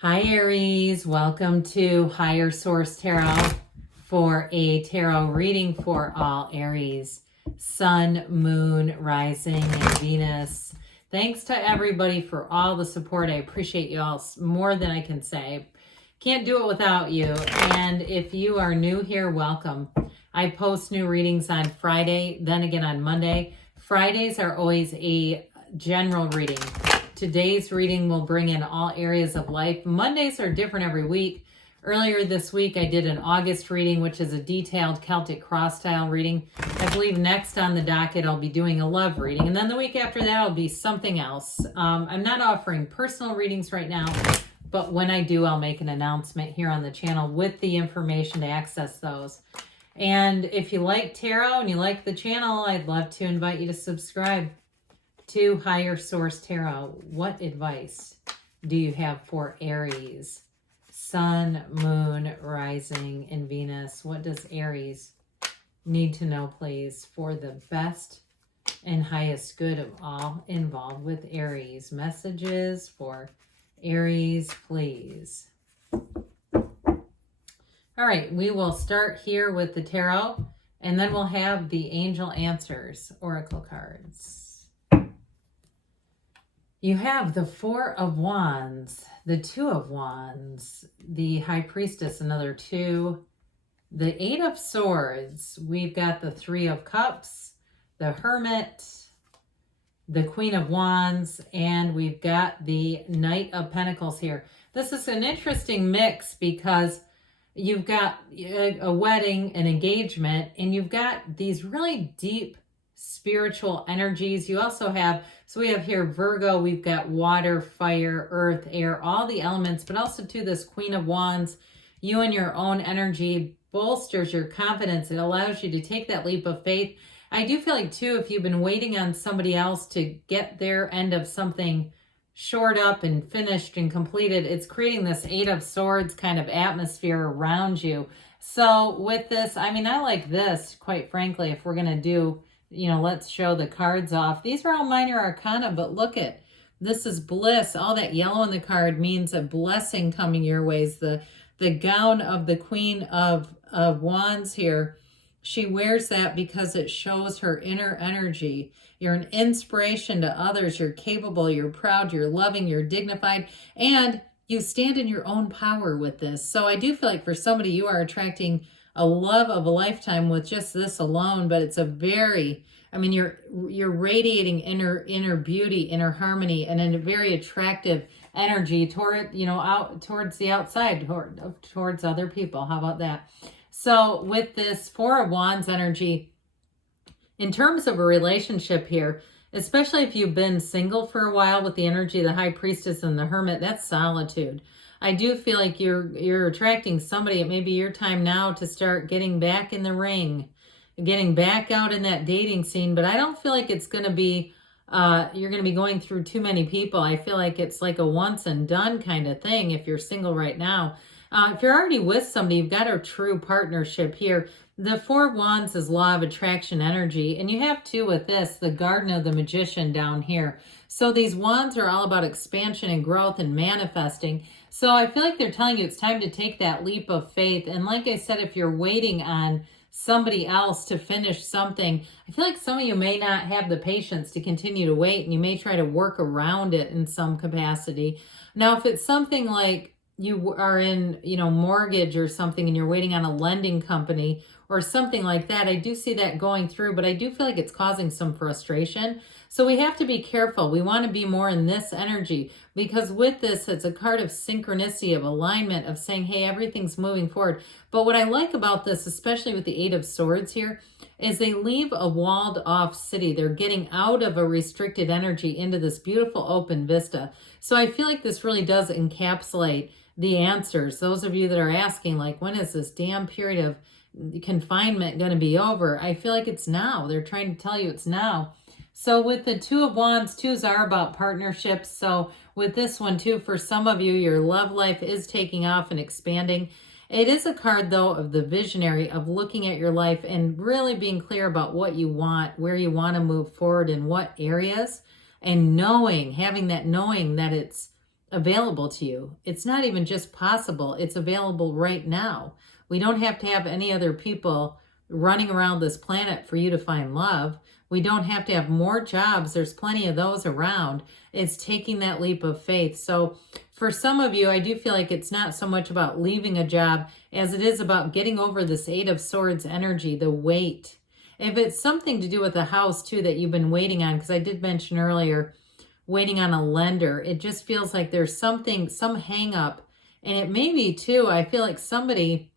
Hi Aries, welcome to Higher Source Tarot for a tarot reading for all Aries, Sun, Moon, Rising, and Venus. Thanks to everybody for all the support. I appreciate you all more than I can say. Can't do it without you. And if you are new here, welcome. I post new readings on Friday, then again on Monday. Fridays are always a general reading. Today's reading will bring in all areas of life. Mondays are different every week. Earlier this week, I did an August reading, which is a detailed Celtic cross style reading. I believe next on the docket, I'll be doing a love reading. And then the week after that, will be something else. I'm not offering personal readings right now, but when I do, I'll make an announcement here on the channel with the information to access those. And if you like tarot and you like the channel, I'd love to invite you to subscribe to Higher Source Tarot. What advice do you have for Aries? Sun, Moon, Rising, and Venus. What does Aries need to know, please, for the best and highest good of all involved with Aries? Messages for Aries, please. All right, we will start here with the tarot, and then we'll have the angel answers, oracle cards. You have the Four of Wands, the Two of Wands, the High Priestess, another two, the Eight of Swords. We've got the Three of Cups, the Hermit, the Queen of Wands, and we've got the Knight of Pentacles here. This is an interesting mix because you've got a wedding, an engagement, and you've got these really deep spiritual energies. You also have, so we have here Virgo, we've got water, fire, earth, air, all the elements, but also to this Queen of Wands, you and your own energy bolsters your confidence. It allows you to take that leap of faith. I do feel like too, if you've been waiting on somebody else to get their end of something shored up and finished and completed, it's creating this Eight of Swords kind of atmosphere around you. So with this, I mean, I like this, quite frankly, if we're going to do, let's show the cards off. These are all minor arcana, but look at, this is bliss. All that yellow in the card means a blessing coming your ways. The gown of the Queen of Wands here, she wears that because it shows her inner energy. You're an inspiration to others. You're capable, you're proud, you're loving, you're dignified, and you stand in your own power with this. So I do feel like for somebody, you are attracting a love of a lifetime with just this alone, but it's a very, I mean, you're radiating inner beauty, inner harmony, and a very attractive energy toward, out towards the outside, towards other people. How about that? So with this Four of Wands energy, in terms of a relationship here, especially if you've been single for a while with the energy of the High Priestess and the Hermit, that's solitude. I do feel like you're attracting somebody. It may be your time now to start getting back in the ring, getting back out in that dating scene, but I don't feel like it's going to be, you're going to be going through too many people. I feel like it's like a once and done kind of thing if you're single right now. If you're already with somebody, you've got a true partnership here. The Four of Wands is law of attraction energy, and you have too with this, the Garden of the Magician down here. So these wands are all about expansion and growth and manifesting. So I feel like they're telling you it's time to take that leap of faith. And like I said, if you're waiting on somebody else to finish something, I feel like some of you may not have the patience to continue to wait, and you may try to work around it in some capacity. Now, if it's something like you are in, mortgage or something, and you're waiting on a lending company or something like that, I do see that going through, but I do feel like it's causing some frustration. So we have to be careful. We want to be more in this energy, because with this, it's a card of synchronicity, of alignment, of saying, hey, everything's moving forward. But what I like about this, especially with the Eight of Swords here, is they leave a walled off city. They're getting out of a restricted energy into this beautiful open vista. So I feel like this really does encapsulate the answers. Those of you that are asking, like, when is this damn period of confinement going to be over? I feel like it's now. They're trying to tell you it's now. So with the Two of Wands, twos are about partnerships. So with this one too, for some of you, your love life is taking off and expanding. It is a card though of the visionary, of looking at your life and really being clear about what you want, where you want to move forward, in what areas, and knowing, having that knowing that it's available to you. It's not even just possible, it's available right now. We don't have to have any other people running around this planet for you to find love. We don't have to have more jobs. There's plenty of those around. It's taking that leap of faith. So for some of you, I do feel like it's not so much about leaving a job as it is about getting over this Eight of Swords energy, the weight. If it's something to do with the house too that you've been waiting on, because I did mention earlier, waiting on a lender, it just feels like there's something, some hang up. And it may be too, I feel like somebody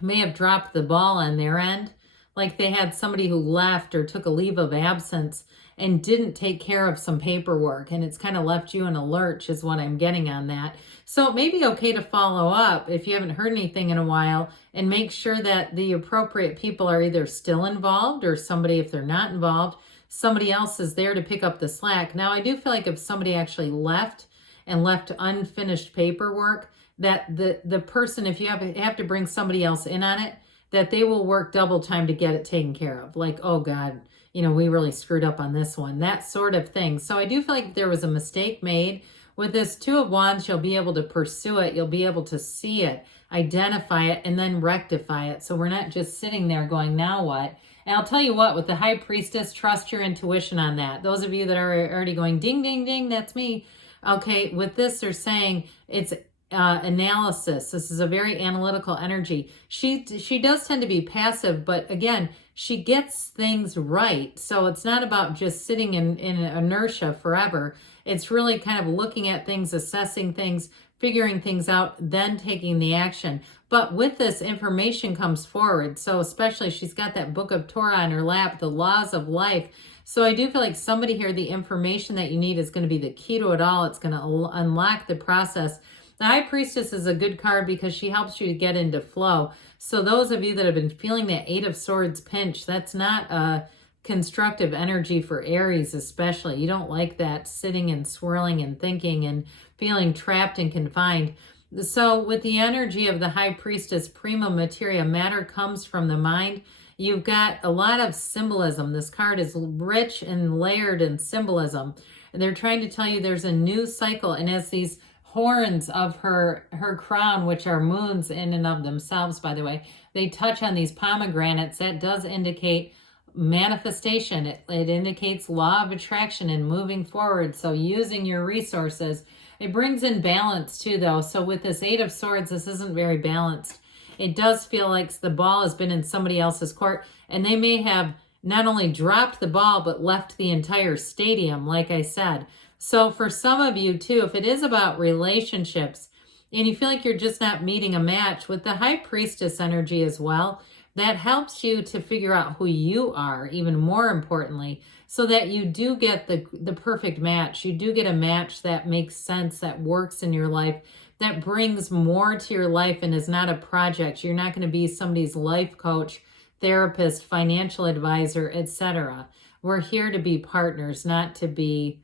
may have dropped the ball on their end. Like they had somebody who left or took a leave of absence and didn't take care of some paperwork, and it's kind of left you in a lurch is what I'm getting on that. So it may be okay to follow up if you haven't heard anything in a while and make sure that the appropriate people are either still involved, or somebody, if they're not involved, somebody else is there to pick up the slack. Now, I do feel like if somebody actually left and left unfinished paperwork, that the person, if you have to bring somebody else in on it, that they will work double time to get it taken care of. Like, oh God, we really screwed up on this one, that sort of thing. So I do feel like if there was a mistake made with this Two of Wands, you'll be able to pursue it. You'll be able to see it, identify it, and then rectify it. So we're not just sitting there going, now what? And I'll tell you what, with the High Priestess, trust your intuition on that. Those of you that are already going, ding, ding, ding, that's me. Okay, with this, they're saying it's analysis. This is a very analytical energy. She does tend to be passive, but again, she gets things right. So it's not about just sitting in inertia forever. It's really kind of looking at things, assessing things, figuring things out, then taking the action. But with this, information comes forward. So especially, she's got that book of Torah on her lap, the laws of life. So I do feel like somebody here, the information that you need is going to be the key to it all. It's going to unlock the process. The High Priestess is a good card because she helps you to get into flow. So those of you that have been feeling that Eight of Swords pinch, that's not a constructive energy for Aries especially. You don't like that sitting and swirling and thinking and feeling trapped and confined. So with the energy of the High Priestess, prima materia, matter comes from the mind. You've got a lot of symbolism. This card is rich and layered in symbolism. And they're trying to tell you there's a new cycle. And as these horns of her crown, which are moons in and of themselves, by the way, they touch on these pomegranates, that does indicate manifestation. It indicates law of attraction and moving forward. So using your resources. It brings in balance too, though. So with this Eight of Swords, this isn't very balanced. It does feel like the ball has been in somebody else's court, and they may have not only dropped the ball, but left the entire stadium, like I said. So for some of you too, if it is about relationships and you feel like you're just not meeting a match, with the High Priestess energy as well, that helps you to figure out who you are, even more importantly, so that you do get the perfect match. You do get a match that makes sense, that works in your life, that brings more to your life and is not a project. You're not going to be somebody's life coach, therapist, financial advisor, etc. We're here to be partners, not to be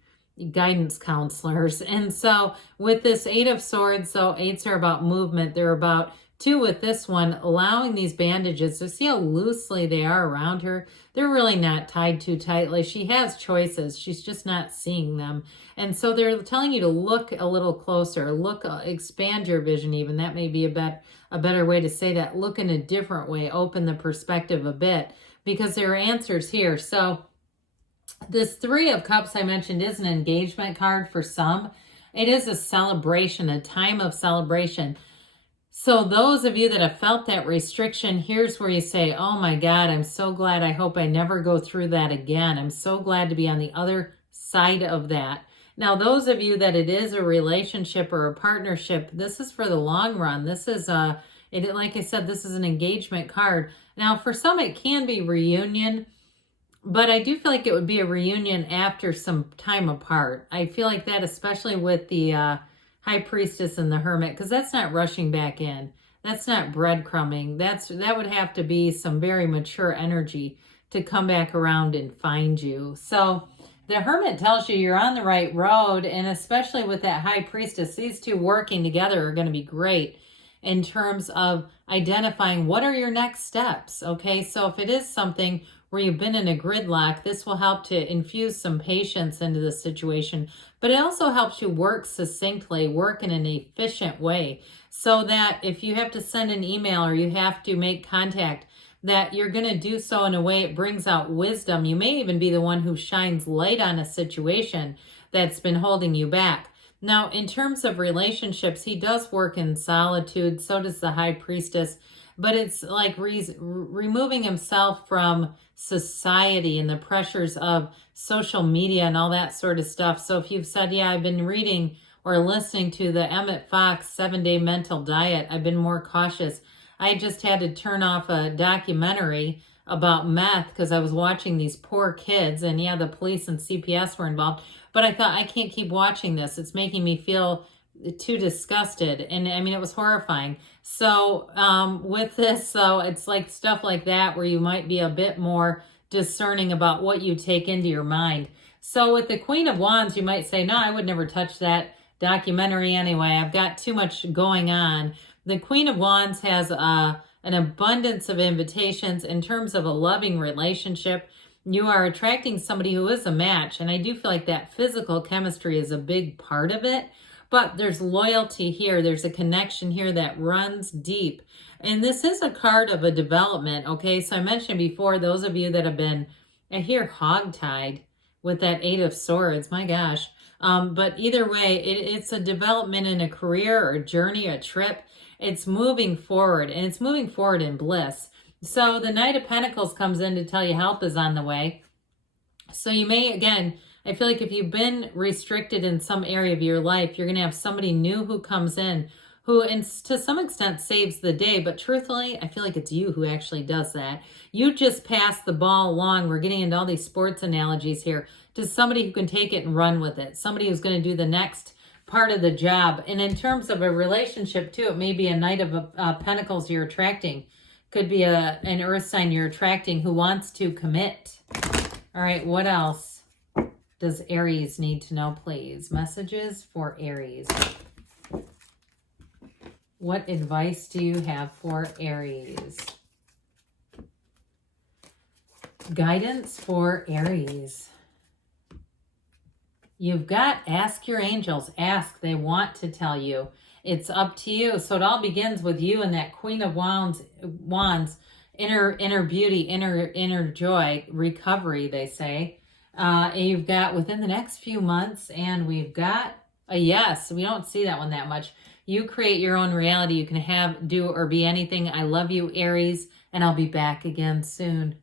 guidance counselors. And so with this Eight of Swords, so eights are about movement. They're about, two with this one, allowing these bandages, to see how loosely they are around her. They're really not tied too tightly. She has choices. She's just not seeing them. And so they're telling you to look a little closer, look, expand your vision even. That may be a better way to say that. Look in a different way, open the perspective a bit, because there are answers here. So this Three of Cups I mentioned is an engagement card for some. It is a celebration, a time of celebration. So those of you that have felt that restriction, here's where you say, oh my God, I'm so glad. I hope I never go through that again. I'm so glad to be on the other side of that. Now, those of you that it is a relationship or a partnership, this is for the long run. This is like I said, this is an engagement card. Now, for some, it can be reunion, but I do feel like it would be a reunion after some time apart. I feel like that, especially with the High Priestess and the Hermit, because that's not rushing back in. That's not breadcrumbing. That would have to be some very mature energy to come back around and find you. So the Hermit tells you you're on the right road, and especially with that High Priestess, these two working together are going to be great in terms of identifying what are your next steps. Okay, so if it is something where you've been in a gridlock, this will help to infuse some patience into the situation. But it also helps you work succinctly, work in an efficient way, so that if you have to send an email or you have to make contact, that you're going to do so in a way it brings out wisdom. You may even be the one who shines light on a situation that's been holding you back. Now, in terms of relationships, he does work in solitude. So does the High Priestess. But it's like removing himself from society and the pressures of social media and all that sort of stuff. So if you've said, yeah, I've been reading or listening to the Emmett Fox 7-Day Mental Diet, I've been more cautious. I just had to turn off a documentary about meth because I was watching these poor kids, and yeah, the police and CPS were involved. But I thought, I can't keep watching this. It's making me feel too disgusted. And I mean, it was horrifying. So with this, so it's like stuff like that where you might be a bit more discerning about what you take into your mind. So with the Queen of Wands, you might say, no, I would never touch that documentary anyway. I've got too much going on. The Queen of Wands has an abundance of invitations in terms of a loving relationship. You are attracting somebody who is a match, and I do feel like that physical chemistry is a big part of it, but there's loyalty here. There's a connection here that runs deep, and this is a card of a development, okay? So I mentioned before, those of you that have been, I hear hogtied with that 8 of Swords, my gosh. But either way, it's a development in a career or a journey, a trip. It's moving forward, and it's moving forward in bliss. So the Knight of Pentacles comes in to tell you help is on the way. So you may, again, I feel like if you've been restricted in some area of your life, you're going to have somebody new who comes in who, to some extent, saves the day. But truthfully, I feel like it's you who actually does that. You just pass the ball along. We're getting into all these sports analogies here, to somebody who can take it and run with it. Somebody who's going to do the next part of the job. And in terms of a relationship too, it may be a Knight of Pentacles you're attracting. Could be an earth sign you're attracting who wants to commit. All right, what else does Aries need to know, please? Messages for Aries. What advice do you have for Aries? Guidance for Aries. You've got ask your angels. Ask. They want to tell you. It's up to you. So it all begins with you and that Queen of Wands, inner beauty, inner joy, recovery, they say. You've got within the next few months, and we've got a yes. We don't see that one that much. You create your own reality. You can have, do, or be anything. I love you, Aries, and I'll be back again soon.